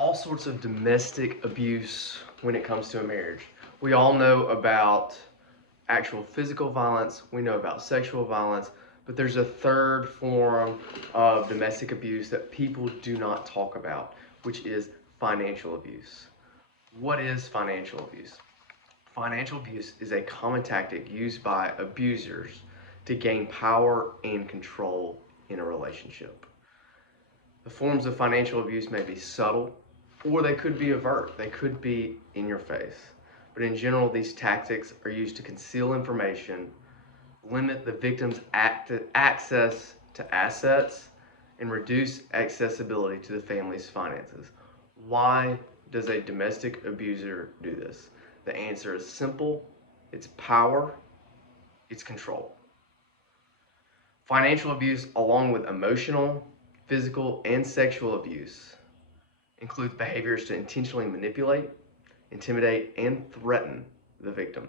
all sorts of domestic abuse when it comes to a marriage. We all know about actual physical violence, we know about sexual violence, but there's a third form of domestic abuse that people do not talk about, which is financial abuse. What is financial abuse? Financial abuse is a common tactic used by abusers to gain power and control in a relationship. The forms of financial abuse may be subtle, or they could be overt. They could be in your face. But in general, these tactics are used to conceal information, limit the victim's access to assets, and reduce accessibility to the family's finances. Why does a domestic abuser do this? The answer is simple: it's power, it's control. Financial abuse, along with emotional, physical, and sexual abuse, includes behaviors to intentionally manipulate, intimidate, and threaten the victim.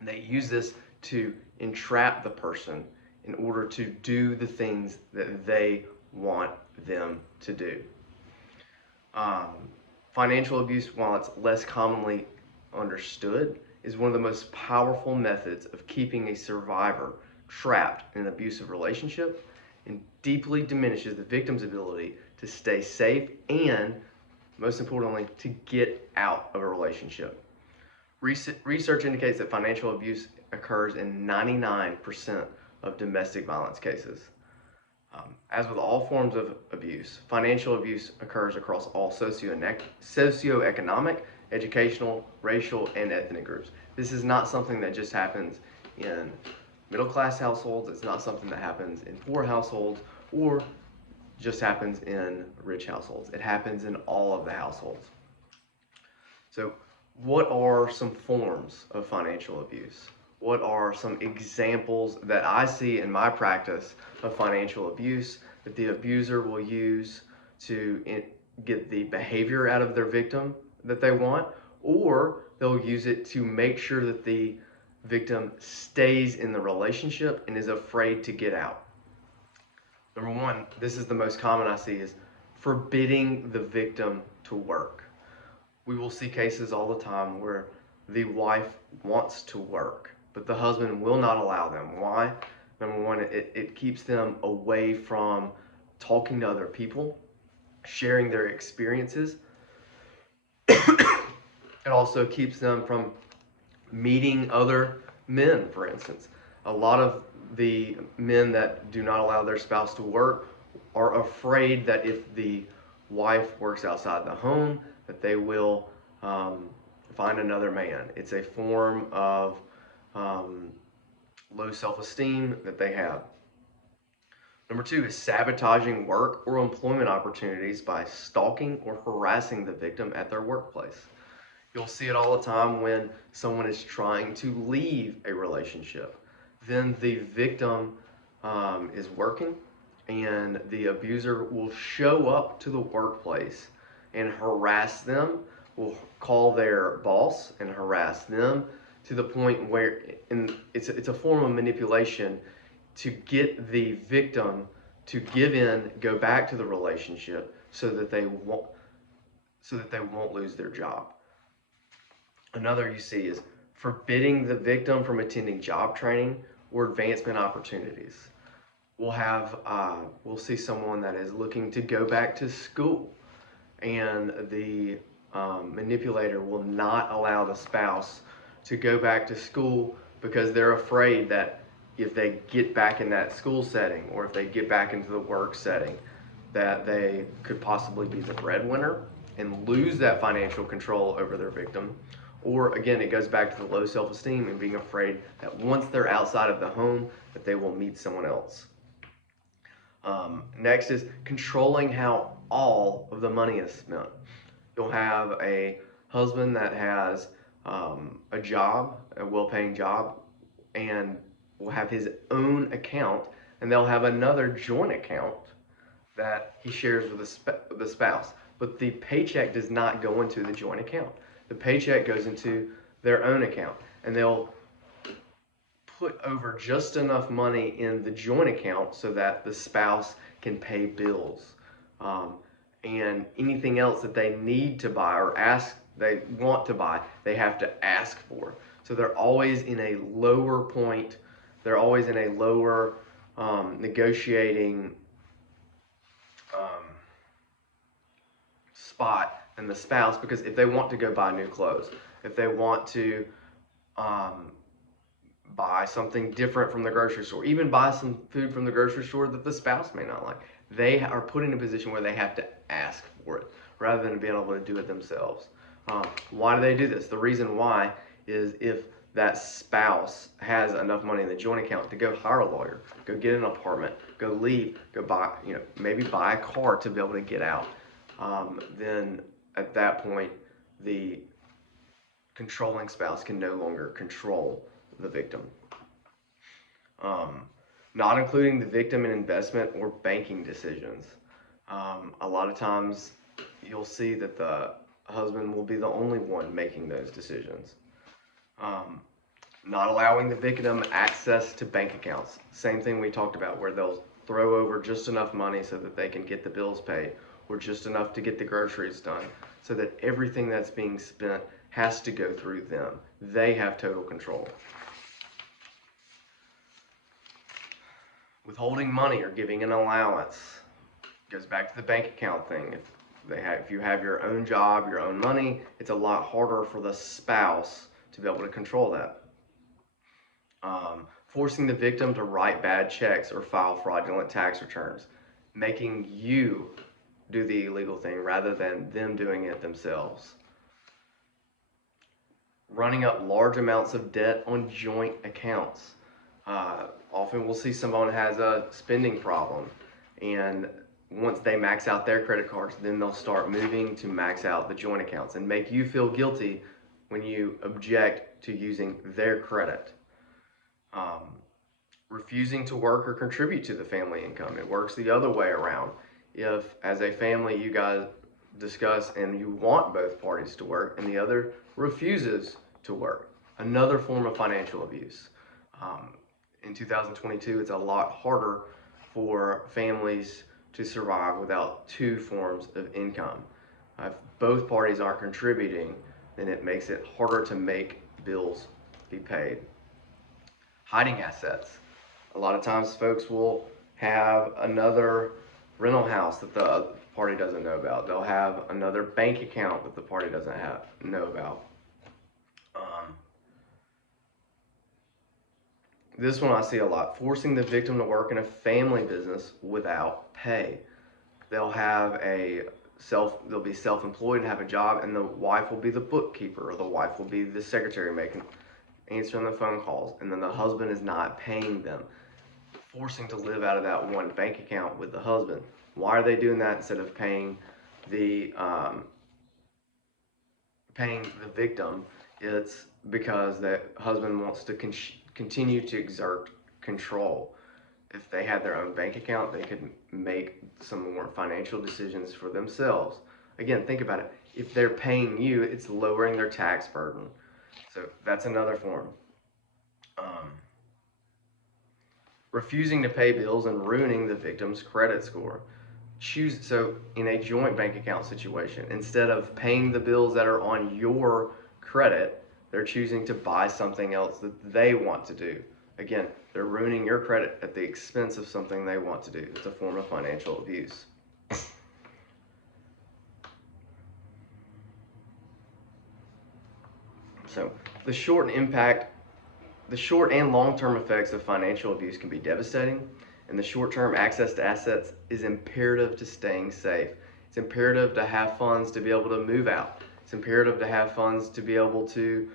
And they use this to entrap the person in order to do the things that they want them to do. Um, Financial abuse, while it's less commonly understood, is one of the most powerful methods of keeping a survivor trapped in an abusive relationship and deeply diminishes the victim's ability to stay safe and, most importantly, to get out of a relationship. Research indicates that financial abuse occurs in 99% of domestic violence cases. As with all forms of abuse, financial abuse occurs across all socioeconomic, educational, racial, and ethnic groups. This is not something that just happens in middle class households. It's not something that happens in poor households or just happens in rich households. It happens in all of the households. So, what are some forms of financial abuse? What are some examples that I see in my practice of financial abuse that the abuser will use to get the behavior out of their victim that they want, or they'll use it to make sure that the victim stays in the relationship and is afraid to get out? Number one, this is the most common I see, is forbidding the victim to work. We will see cases all the time where the wife wants to work, but the husband will not allow them. Why? Number one, it keeps them away from talking to other people, sharing their experiences. It also keeps them from meeting other men, for instance. A lot of the men that do not allow their spouse to work are afraid that if the wife works outside the home, that they will find another man. It's a form of low self-esteem that they have. Number two is sabotaging work or employment opportunities by stalking or harassing the victim at their workplace. You'll see it all the time when someone is trying to leave a relationship. Then the victim is working, and the abuser will show up to the workplace and harass them, will call their boss and harass them to the point where it's a form of manipulation to get the victim to give in, go back to the relationship so that they won't lose their job. Another you see is forbidding the victim from attending job training or advancement opportunities. We'll see someone that is looking to go back to school, and the manipulator will not allow the spouse to go back to school because they're afraid that if they get back in that school setting or if they get back into the work setting, that they could possibly be the breadwinner and lose that financial control over their victim. Or again, it goes back to the low self-esteem and being afraid that once they're outside of the home, that they will meet someone else. Next is controlling how all of the money is spent. You'll have a husband that has a job, a well-paying job, and will have his own account, and they'll have another joint account that he shares with the spouse. But the paycheck does not go into the joint account. The paycheck goes into their own account, and they'll put over just enough money in the joint account so that the spouse can pay bills. Um, and anything else that they need to buy or they want to buy, they have to ask for. So they're always in a lower point. They're always in a lower negotiating um, spot than the spouse, because if they want to go buy new clothes, if they want to um, buy something different from the grocery store, even buy some food from the grocery store that the spouse may not like, they are put in a position where they have to ask for it rather than being able to do it themselves. Why do they do this? The reason why is if that spouse has enough money in the joint account to go hire a lawyer, go get an apartment, go leave, go buy, maybe buy a car to be able to get out, then at that point, the controlling spouse can no longer control the victim. Um, Not including the victim in investment or banking decisions. A lot of times you'll see that the husband will be the only one making those decisions. Um, Not allowing the victim access to bank accounts. Same thing we talked about, where they'll throw over just enough money so that they can get the bills paid, or just enough to get the groceries done, so that everything that's being spent has to go through them. They have total control. Withholding money or giving an allowance goes back to the bank account thing. If you have your own job, your own money, it's a lot harder for the spouse to be able to control that. Forcing the victim to write bad checks or file fraudulent tax returns, making you do the illegal thing rather than them doing it themselves. Running up large amounts of debt on joint accounts. Often we'll see someone has a spending problem, and once they max out their credit cards, then they'll start moving to max out the joint accounts and make you feel guilty when you object to using their credit. Refusing to work or contribute to the family income. It works the other way around. If, as a family, you guys discuss and you want both parties to work and the other refuses to work, another form of financial abuse. In 2022, it's a lot harder for families to survive without two forms of income. If both parties aren't contributing, then it makes it harder to make bills be paid. Hiding assets. A lot of times folks will have another rental house that the party doesn't know about. They'll have another bank account that the party doesn't know about. This one I see a lot. Forcing the victim to work in a family business without pay. They'll be self-employed and have a job, and the wife will be the bookkeeper, or the wife will be the secretary answering the phone calls, and then the husband is not paying them, forcing to live out of that one bank account with the husband. Why are they doing that instead of paying the victim? It's because the husband wants to continue to exert control. If they had their own bank account, they could make some more financial decisions for themselves. Again, think about it. If they're paying you, it's lowering their tax burden. So that's another form. Refusing to pay bills and ruining the victim's credit score. So in a joint bank account situation, instead of paying the bills that are on your credit, they're choosing to buy something else that they want to do. Again, they're ruining your credit at the expense of something they want to do. It's a form of financial abuse. So the short and long-term effects of financial abuse can be devastating. In the short term, access to assets is imperative to staying safe. It's imperative to have funds to be able to move out. It's imperative to have funds to be able to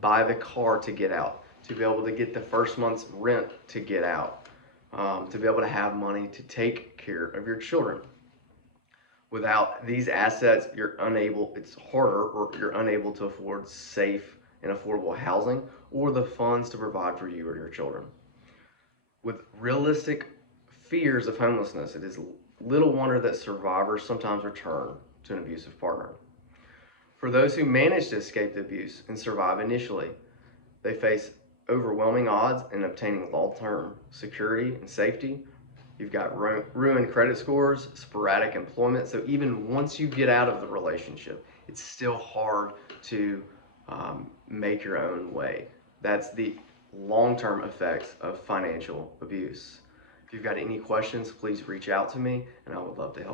buy the car to get out, to be able to get the first month's rent to get out, to be able to have money to take care of your children. Without these assets, it's harder, or you're unable to afford safe and affordable housing or the funds to provide for you or your children. With realistic fears of homelessness, it is little wonder that survivors sometimes return to an abusive partner. For those who manage to escape the abuse and survive initially, they face overwhelming odds in obtaining long-term security and safety You've got ruined credit scores, sporadic employment. So even once you get out of the relationship, it's still hard to make your own way. That's the long-term effects of financial abuse. If you've got any questions, please reach out to me and I would love to help.